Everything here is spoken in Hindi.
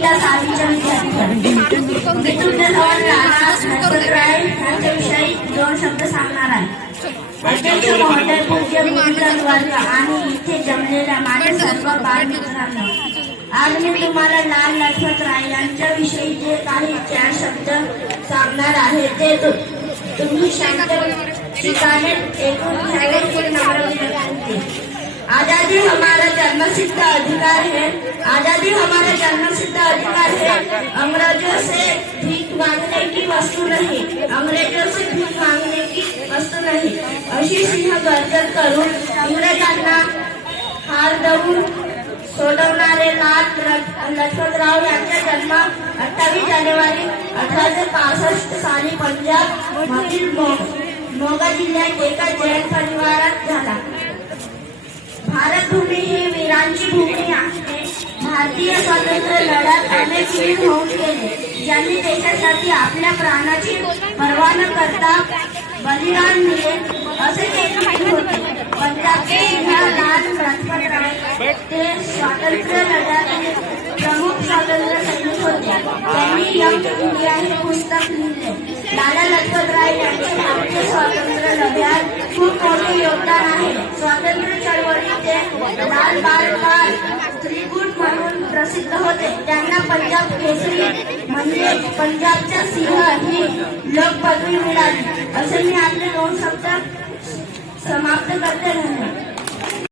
त्या सालीच्या विद्यार्थी मी म्हणजे तुमच्या जवळ राणा गणपतराय यांच्याविषयी दोन शब्द सांगणार आहे. अध्यक्ष महोदय पूज्य गुरुजन वर्ग आणि इथे जमलेल्या माझ्या सर्व बालमित्रांनो आज मी तुम्हाला लाल लजपत राय यांच्याविषयी जे काही चार शब्द सांगणार आहे ते तुम्ही शांत ठिकाणी ऐकून घ्यावे ही नम्र विनंती आजादी हमारा जन्मसिद्ध अधिकार है। आज़ादी हमारा जन्मसिद्ध अधिकार है। अंग्रेज़ों से भीख मांगने की वस्तु नहीं। अंग्रेज़ों से भीख मांगने की वस्तु नहीं। अशी सिंह गर्जन करून इंग्रजांना हार देऊन सोडवणारे लाल ल- लजपतराव यांचा जन्म अठ्ठावीस जानेवारी अठराशे पासष्ट साली पंजाब मधील मोगा जिल्ह्यात एका जैन परिवारात झाला. भारतभूमी ही स्वातंत्र्य लढ्यात अनेक वीर होऊन गेले. ज्यांनी देशासाठी आपल्या प्राणाची पर्वा न करता बलिदान दिले होते. पंजाबचे लढ्यात प्रमुख स्वातंत्र्य सैनिक होते. इंडिया हे पुस्तक लिहिले. लाला लजपत राय यांचे भारतीय स्वातंत्र्य लढ्यात खूप मोठे योगदान आहे. स्वातंत्र्य चळवळीचे लाल बाल प्रसिद्ध होते त्यांना पंजाब केसरी म्हणजे पंजाबचा सिंह ही लोक पदवी मिळाली. असे मी आपले दोन शब्द समाप्त करते. धन्यवाद.